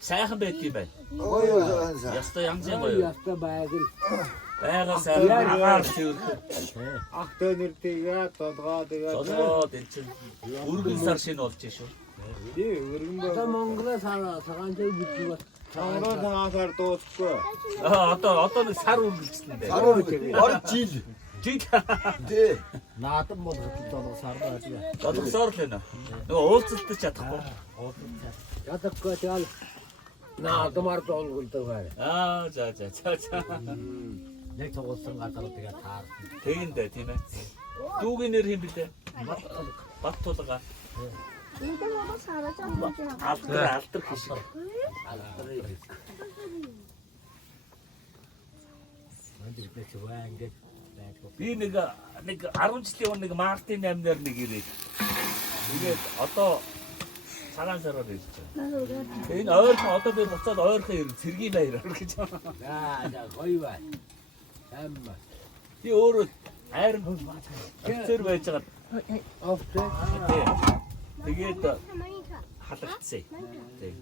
сайхан байд юм байна. Ой сайн. Ястай янз юм гоё. Яста байгал. Байга сайхан агаар цэвэрх. Ах дөнөр тэгээд толгоо тэгээд Золоод энэ чинь өргөн сар шинэ болж шүү. тий өргөн Одоо бай. Монголоо цагаантай бүжиг бат. Цагаан цагаанаар дуусахгүй. Одоо нэг сар үргэлжлэн дээ. Ор жил. Жиг Тий. Наадам бол хөтөл сарда ажиг. долгосоор л байна. Нөгөө уулзалтад чадахгүй. Ядахгүй тэгэл наадамар доолгуулдаг бай. За. Нэг тоглосон газар тэгээ таар. Тэгэндээ тийм ээ. Дүүгийн нэр хэм бэлээ? Бат тулга. Эндээ мод сараж байгаа. Алдар хишг. Мандирбэ чваа ингээд байдаг. Би нэг 10 жилийн өмнө нэг Мартин 8-аар нэг ирээд. Тэгээд одоо цагаан сараар ирж байгаа. Энэ ойрхон одоо би буцаад ойрхон ирэн цэргийн баяраар гэж байна. За гоё бай. Амма. Би өөрөө айрын офицер байж байгаа. Офтэ. Тэгээд халагдсан. Тийм.